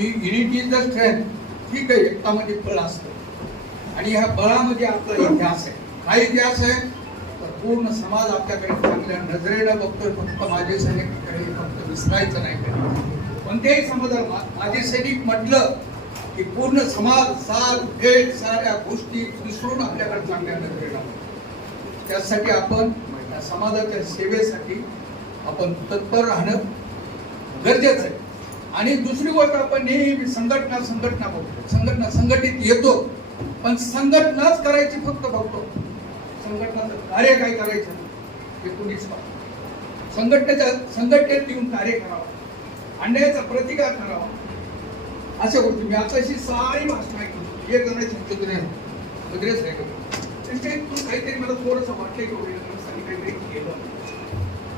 Unity is the strength ही एकतामध्ये बळ असत. आणि ह्या बळामध्ये आपला इतिहास आहे. काय इतिहास आहे? तर पूर्ण समाज आपल्याकडे चांगल्या नजरेला बघतोय फक्त माझे सैनिकडे फक्त विसरायचं नाही कोणत्याही समाजात माझे सैनिक म्हटलं की पूर्ण समाज साल भेट साऱ्या गोष्टी विसरून आपल्याकडे चांगल्या नजरेनं त्यासाठी आपण या समाजाच्या सेवेसाठी आपण तत्पर राहणं गरजेचं आहे. आणि दुसरी गोष्ट आपण नेहमी संघटना संघटना बघतो. संघटना संघटित येतो पण संघटनाच करायची फक्त बघतो. संघटनाचं कार्य काय करायचं? हे कुणीच संघटनेच्या संघटनेत येऊन कार्य करावं. अन्यायाचा प्रतिकार करावा. अशा गोष्टी. मी आताशी सारी भाषण ऐकली हे करण्याची चंद्र वगैरेच आहे त्याच्यातून काहीतरी मला थोडंसं वाटलं की वगैरे काहीतरी केलं.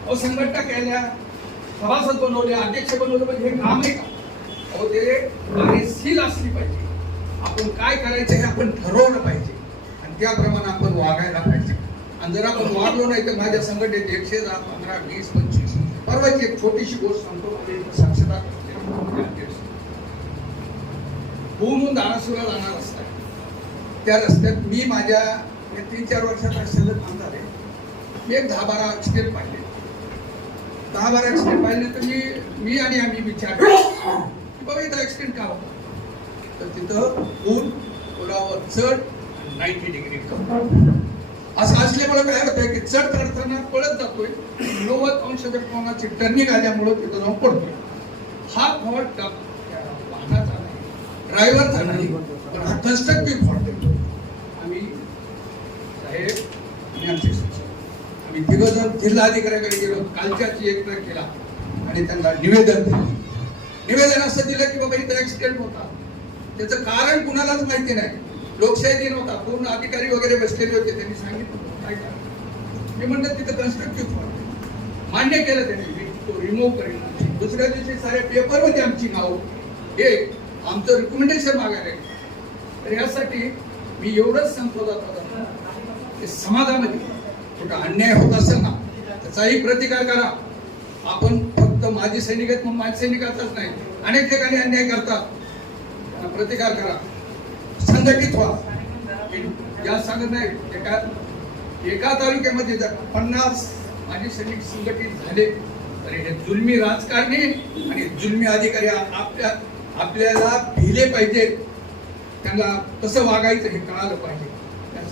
अहो संघटना केल्या सभासद बनवले अध्यक्ष बनवले म्हणजे हे काम आहे का? अहो ते कार्यशील असली पाहिजे. आपण काय करायचं हे आपण ठरवलं पाहिजे. आणि त्याप्रमाणे आपण वागायला पाहिजे. आणि जर आपण वागलो नाही तर माझ्या संघटनेत एकशे दहा पंधरा वीस पंचवीस परवाची एक छोटीशी गोष्ट सांगतो साक्षरता असलेले अध्यक्ष. भूमून जाणार रस्ता त्या रस्त्यात मी माझ्या म्हणजे तीन चार वर्षाचा सलग आमदार आहे. मी एक दहा बारा ऍक्सिडेंट पाहिले. दहा बारा ऍक्सिडेंट पाहिले तर मी मी आणि आम्ही विचार केला. की बाबा इथं ऍक्सिडेंट का होता तर तिथं ऊन पुलावर चढ नाईन्टी डिग्री असं असल्यामुळे काय होतंय की चढ चढताना पळत जातोय. नव्वद अंशाच्या कोणाची टर्निंग आल्यामुळं तिथं जाऊन पडतोय. हा फॉल्ट वाहनाचा नाही. ड्रायव्हरचा नाही. पण हा कन्स्ट्रक्टिव्ह फॉल्ट येतो आणि आमचे सचिव आम्ही तिघजण जिल्हाधिकाऱ्याकडे जिल्हा अधिकाऱ्याकडे गेलो. कालच्याची एक केला. आणि त्यांना निवेदन दिलं. निवेदन असं दिलं की बाबा इथं ऍक्सिडेंट होता. त्याचं कारण कुणालाच माहिती नाही. लोकशाही दिन होता. पूर्ण अधिकारी वगैरे बसलेले होते. त्यांनी सांगितलं काय कारण मी म्हणलं तिथं कन्स्ट्रक्टिव्ह फॉल्ट मान्य केलं त्यांनी. तो रिमूव्ह करेल. दुसऱ्या दिवशी साऱ्या पेपरमध्ये आमची नाव. हे आमचं रिकमेंडेशन मागायला तर यासाठी मी एवढंच संपवला ते समाजामध्ये कुठं अन्याय होत असेल ना त्याचाही प्रतिकार करा. आपण फक्त माजी सैनिक आहेत माझे माजी सैनिकाचाच नाही. अनेक ठिकाणी अन्याय करतात. प्रतिकार करा. संघटित व्हा. या सांगत नाही एका एका तालुक्यामध्ये जर पन्नास माजी सैनिक संघटित झाले तर हे जुलमी राजकारणी आणि जुलमी अधिकारी आपल्या आपल्याला भिले पाहिजे. त्यांना कसं वागायचं हे कळालं पाहिजे.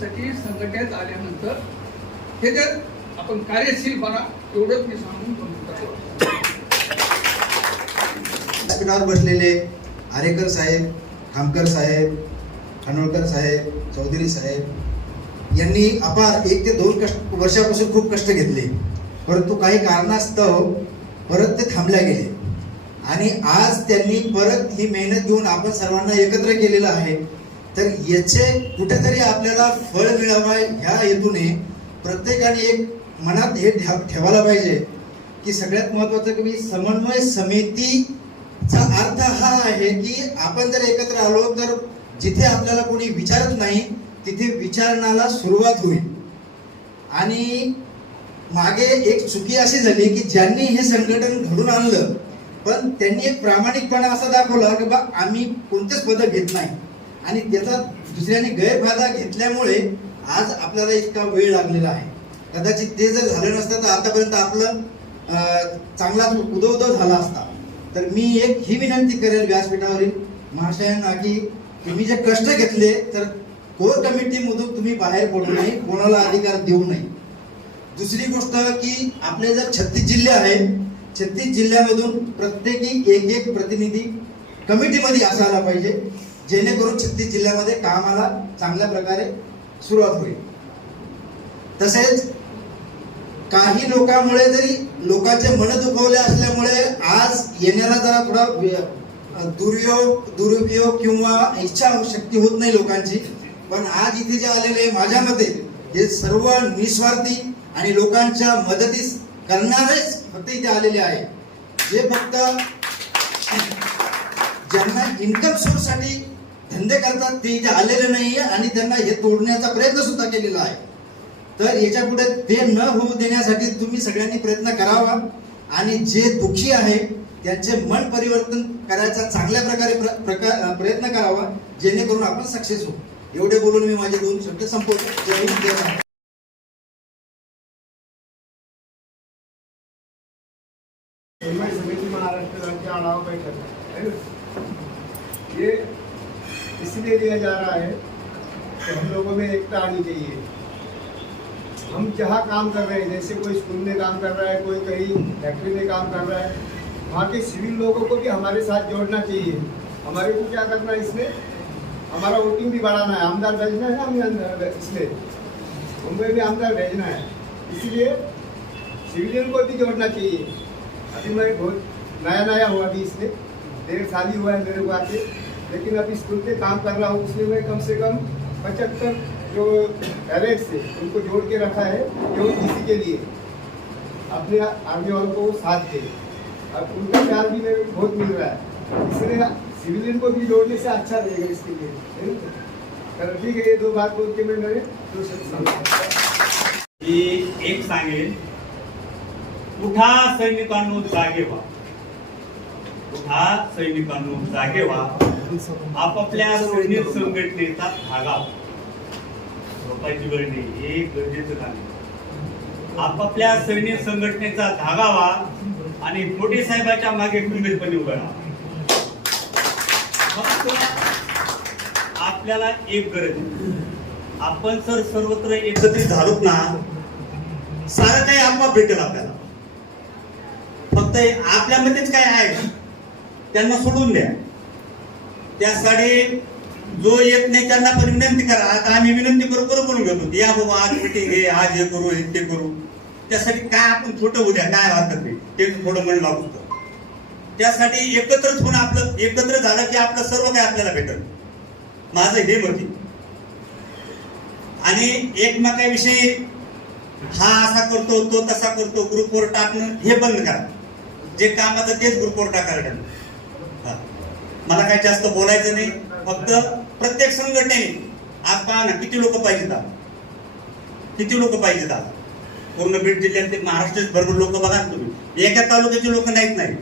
त्यासाठी संघटनेत आल्यानंतर हे जर आपण कार्यशील बना एवढंच मी सांगून बसलेले आरेकर साहेब खामकर साहेब खानोळकर साहेब चौधरी साहेब यांनी अपार एक ते दोन कष्ट वर्षापासून खूप कष्ट घेतले. परंतु काही कारणास्तव परत ते थांबल्या गेले. आणि आज त्यांनी परत ही मेहनत घेऊन आपण सर्वांना एकत्र केलेलं आहे. तर याचे कुठेतरी आपल्याला फळ मिळावा ह्या हेतूने प्रत्येकाने एक मनात हे ठेव- ठेवायला पाहिजे की सगळ्यात महत्वाचं की समन्वय समितीचा अर्थ हा आहे की आपण जर एकत्र आलो तर जिथे आपल्याला कोणी विचारत नाही तिथे विचारणाला सुरुवात होईल. आणि मागे एक चुकी अशी झाली की ज्यांनी हे संघटन घडून आणलं पण त्यांनी एक प्रामाणिकपणा असा दाखवला की बा आम्ही कोणतेच पदक घेत नाही. आणि त्याचा दुसऱ्याने गैरफायदा घेतल्यामुळे आज आपल्याला इतका वेळ लागलेला आहे. कदाचित ते जर झालं नसतं तर आतापर्यंत आपलं चांगलाच उदो झाला असता तर मी एक ही विनंती करेल व्यासपीठावरील महाशयांना की तुम्ही जे कष्ट घेतले तर कोर कमिटीमधून तुम्ही बाहेर पडू नये कोणाला अधिकार देऊ नये. दुसरी गोष्ट की आपले जर छत्तीस जिल्हे आहेत छत्तीस जिल्ह्यामधून प्रत्येकी एक एक प्रतिनिधी कमिटीमध्ये असायला पाहिजे. जेणेकरून छत्तीस जिल्ह्यामध्ये कामाला चांगल्या प्रकारे सुरुवात होईल. तसेच काही लोकांमुळे जरी लोकांचे मन दुखवले असल्यामुळे आज येण्याला जरा थोडा दुर्योग दुरुपयोग किंवा इच्छा शक्ती होत नाही लोकांची. पण आज इथे जे आलेले माझ्या मते हे सर्व निस्वार्थी आणि लोकांच्या मदतीस करणारेच फक्त इथे आलेले आहे. जे फक्त ज्यांना इन्कम सोर्ससाठी धंदे करतात ते इथे आलेले नाहीये आणि त्यांना हे तोडण्याचा प्रयत्न सुद्धा केलेला आहे. तर याच्यापुढे ते न होऊ देण्यासाठी तुम्ही सगळ्यांनी प्रयत्न करावा आणि जे दुःखी आहे त्यांचे मन परिवर्तन करायचा चांगल्या प्रकारे प्र- प्रयत्न करावा जेणेकरून आपण सक्सेस होऊ. एवढे बोलून मी माझे दोन शब्द संपवतो. जय हिंद जय दिया जा रहा है कि हम लोगों में एकता आनी चाहिए। हम जहाँ काम कर रहे हैं, जैसे कोई स्कूल में काम कर रहा है, कोई कहीं फैक्ट्री में काम कर रहा है, वहाँ के सिविल लोगों को भी हमारे साथ जोड़ना चाहिए। हमारे को क्या करना है इसमें? हमारा वोटिंग भी बढ़ाना है। आमदार भेजना है ना हमें इसमें? मुंबई में आमदार भेजना है। इसीलिए सिविलियन को भी जोड़ना चाहिए। अभी मैं बहुत नया नया हुआ अभी इसमें। डेढ़ साल ही हुआ है मेरे को आके। लेकिन अभी स्कूल पे काम कर रहा हूँ उसमें मैं कम से कम पचहत्तर जो पेरेंट्स थे, उनको जोड़ के रखा है, केवल इसी के लिए। अपने आर्मी वालों को साथ दे। और उनका प्यार भी मेरे बहुत मिल रहा है। इसलिए सिविलियन को भी जोड़ने से अच्छा रहेगा इसके लिए? तर ठीक है, ये दो बात बोल के मैं की एक सांगेल उठा सैनिकांनो जागे व्हा। उठा सैनिकांनो जागे व्हा। आपापल्या सैनिक संघटनेचा धागा झोपायची वेळ हे गरजेचं काम आपापल्या सैनिक संघटनेचा धागावा आणि मोठे साहेबाच्या मागे खंबीरपणे उभा राहा. आपल्याला एक गरज आपण जर सर्वत्र एकत्रित झालोत ना सारं काही आपोआप भेटेल आपल्याला. फक्त आपल्यामध्येच काय आहे त्यांना सोडून द्या. त्यासाठी जो येत नाही त्यांना पण विनंती करा. आता आम्ही विनंती बरोबर करून घेतो या बाबा आज मिटिंग हे आज हे करू हे ते करू. त्यासाठी काय आपण छोटं उद्या काय हरकत नाही. ते थोडं मन लागू त्यासाठी एकत्रच होऊन आपलं एकत्र झालं की आपलं सर्व काय आपल्याला भेटल. माझं हे मत आहे. आणि एकमेकाविषयी हा असा करतो तो तसा करतो ग्रुपवर टाकणं हे बंद करा. जे काम आता तेच ग्रुपवर टाकायला मला काही जास्त बोलायचं नाही. फक्त प्रत्येक संघटनेने आज पहा ना किती लोक पाहिजेत आज किती लोक पाहिजेत आज पूर्ण बीड जिल्ह्यातले महाराष्ट्रात भरपूर लोक बघा ना तुम्ही. एका तालुक्याचे लोक नाहीत नाही.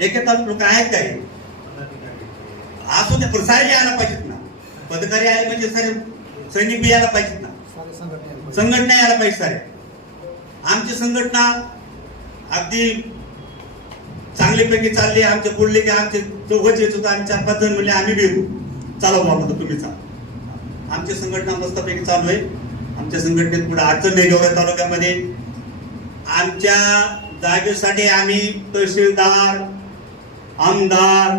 एका तालुक्यात लोक आहेत काय असू दे पण सारे यायला पाहिजेत ना. पदकारी आले म्हणजे सारे. सैनिक बी यायला पाहिजेत ना. संघटना यायला पाहिजे सारे. आमची संघटना अगदी चांगलीपैकी चालली आमचे बोलले की आमचे चौघच येत होतो आणि चार पाच जण म्हणले आम्ही भेटू. चालव चला बाबा तुम्ही चाल आमची संघटना मस्तपैकी चालू आहे. आमच्या संघटनेत पुढे अडचण नाही गेवरा तालुक्यामध्ये. आमच्या जागेसाठी आम्ही तहसीलदार आमदार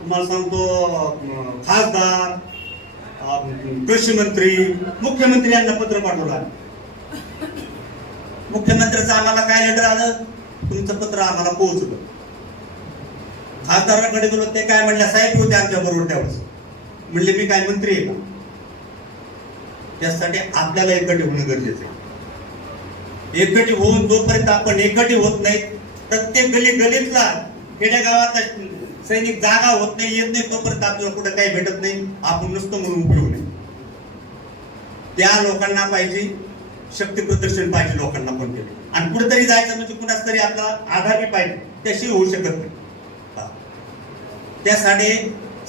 तुम्हाला सांगतो खासदार कृषी मंत्री मुख्यमंत्री यांना पत्र पाठवलं मुख्यमंत्र्याचं आम्हाला काय लेटर आलं? तुमचं पत्र आम्हाला पोहोचलं. खासदाराकडे गेलो ते काय म्हणल्या साहेब होते आमच्या बरोबर त्यावेळेस म्हणले मी काय मंत्री आहे त्यासाठी आपल्याला एकगठी होणं गरजेचं आहे. एकगठी होऊन जोपर्यंत आपण एकगठी होत नाही प्रत्येक गली गलीतला खेडेगावातला सैनिक जागा होत नाही येत नाही तोपर्यंत आपल्याला कुठे काही भेटत नाही. आपण नुसतं म्हणून उपयोग नाही. त्या लोकांना पाहिजे शक्ती प्रदर्शन पाहिजे लोकांना पण केलं. आणि कुठेतरी जायचं म्हणजे कुणाच तरी आपला आधार बी पाहिजे तशी होऊ शकत नाही. त्यासाठी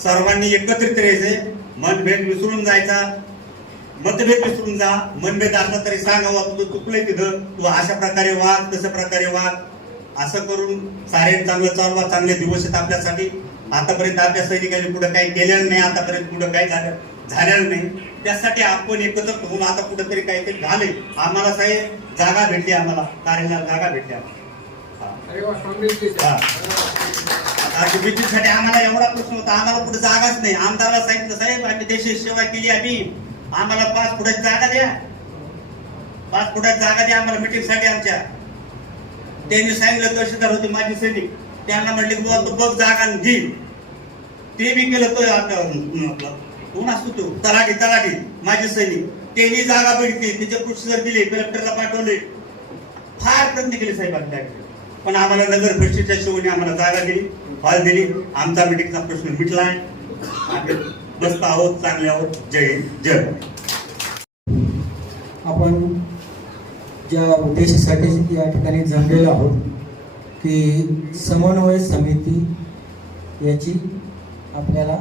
सर्वांनी एकत्रित राहायचे. मनभेद विसरून जायचा. मतभेद विसरून जा. मनभेद असला तरी सांगावं तुझं चुकलंय तिथं. तू अशा प्रकारे वाग तशा प्रकारे वाग असं करून सारे चांगलं चालवा. चांगले दिवस आहेत आपल्यासाठी. आतापर्यंत आपल्या सैनिकांनी पुढे काही केलेलं नाही. आतापर्यंत पुढे काही झालं झालेलं नाही. त्यासाठी आपण एकत्र होऊन आता कुठेतरी काहीतरी झाले आम्हाला साहेब जागा भेटली आम्हाला. कार्यालयाला जागा भेटली आम्हाला. हा. हा. साठी आम्हाला एवढा प्रश्न होता. आम्हाला कुठे जागाच नाही. आमदारला सांगितलं साहेब आम्ही देशाची सेवा केली आम्ही. आम्हाला पाच फुटाची जागा द्या. पाच फुटाची जागा द्या आम्हाला मीटिंगसाठी आमच्या. त्यांनी सांगितलं तहसीलदार होते माझे सैनिक. त्यांना म्हटले की बुवा तू बघ जागा आणि घे. ते बी केलं तो कोण असतो तो? तलाठी तलाठी माझे सैनिक. त्यांनी जागा बघितली. त्याचे प्रोसिजर दिले कलेक्टरला पाठवले. फार प्रयत्न केले साहेब आम्ही पण आम्हाला नगर परिषदेच्या शिवने आम्हाला जागा दिली हॉल दिली. आमचा मिटिंगचा प्रश्न मिटलाय आम्ही मस्त आहोत चांगले आहोत. जय हिंद, जय आपण ज्या उद्देशासाठी या ठिकाणी जमलेलो आहोत की समन्वय समिती याची आपल्याला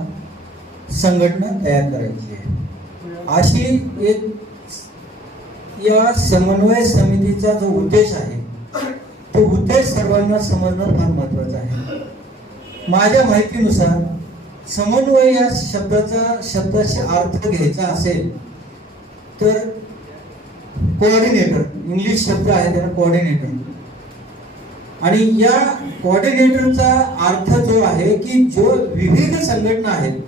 संघटना तयार करायची आहे. अशी एक या समन्वय समितीचा जो उद्देश आहे तो उद्देश सर्वांना समजणं फार महत्वाचं आहे. माझ्या माहितीनुसार समन्वय या शब्दाचा शब्दाशी अर्थ घ्यायचा असेल तर कोऑर्डिनेटर इंग्लिश शब्द आहे त्याला कोऑर्डिनेटर आणि या कोऑर्डिनेटरचा अर्थ जो आहे की जो विविध संघटना आहेत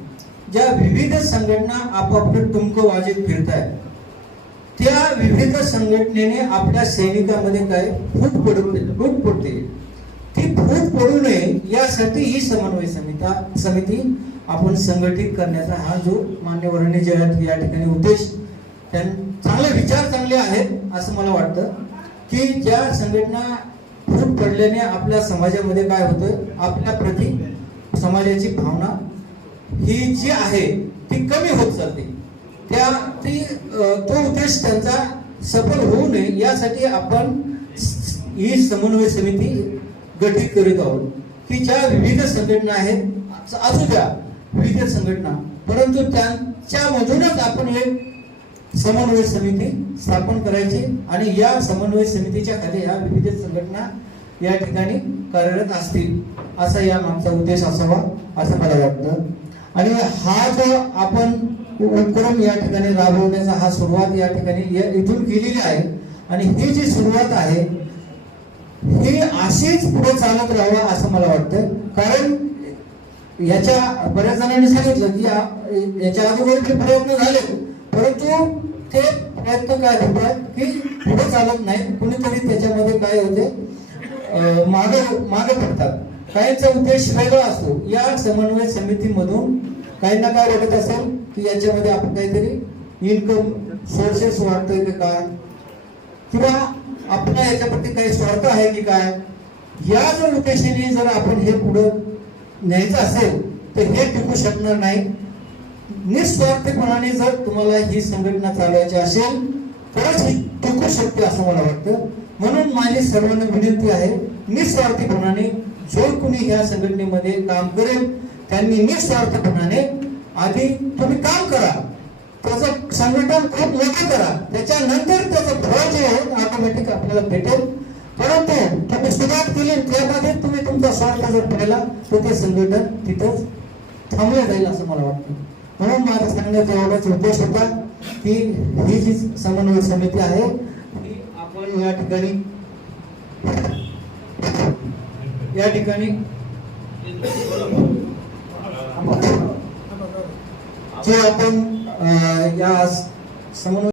ज्या विविध संघटना आपापलं टुमकं वाजत फिरत आहेत त्या विविध संघटनेने आपल्या सैनिकामध्ये काय? फूट पडू फूट पडते. ती फूट पडू नये यासाठी ही समन्वय समिता समिती आपण संघटित करण्याचा हा जो मान्यवरांनी जे या ठिकाणी उद्देश त्यां चांगले विचार चांगले आहेत असं मला वाटतं. की ज्या संघटना फूट पडल्याने आपल्या समाजामध्ये काय होतं? आपल्या प्रति समाजाची भावना ही जी आहे ती कमी होत चालते त्या ती तो उद्देश त्यांचा सफल होऊ नये यासाठी आपण ही समन्वय समिती गठीत करीत आहोत. की ज्या विविध संघटना आहेत असू द्या विविध संघटना परंतु त्यांच्यामधूनच आपण एक समन्वय समिती स्थापन करायची आणि या समन्वय समितीच्या खाली या विविध संघटना या ठिकाणी कार्यरत असतील असा या मागचा उद्देश असावा असं मला वाटतं. आणि हा जो आपण उपक्रम या ठिकाणी राबवण्याचा हा सुरुवात या ठिकाणी इथून केलेली आहे. आणि ही जी सुरुवात आहे हे अशीच पुढे चालत राहावं असं मला वाटतं कारण याच्या बऱ्याच जणांनी सांगितलं की याच्या अगोदर ते प्रयत्न झाले. परंतु ते प्रयत्न काय होतात की पुढे चालत नाही कुणीतरी त्याच्यामध्ये काय होते मागे मागे पडतात. काहींचा उद्देश वेगळा असतो. या समन्वय समितीमधून काहींना काय वाटत असेल की याच्यामध्ये आपण काहीतरी इन्कम सोर्सेस वाढतोय की काय? किंवा आपला याच्याप्रती काही स्वार्थ आहे की काय? या जर उद्देशाने जर आपण हे पुढं न्यायचं असेल तर हे टिकू शकणार नाही. निस्वार्थपणाने जर तुम्हाला ही संघटना चालवायची असेल तरच ही टिकू शकते असं मला वाटतं. म्हणून माझी सर्वांना विनंती आहे निस्वार्थीपणाने जो कुणी या संघटनेमध्ये काम करेल त्यांनी निस्वार्थपणाने आधी तुम्ही काम करा. त्याचं संघटन खूप मोठं करा. त्याच्यानंतर त्याचं फळ जे आहे ऑटोमॅटिक आपल्याला भेटेल. परंतु तुम्ही सुरुवात केली त्यामध्ये तुम्ही तुमचा स्वार्थ जर पाहिला तर ते संघटन तिथंच थांबलं जाईल असं मला वाटतं. म्हणून माझा सांगण्याचा एवढाच उद्देश होता की ही जी समन्वय समिती आहे ही आपण या ठिकाणी या ठिकाणी जे आपण या समन्वय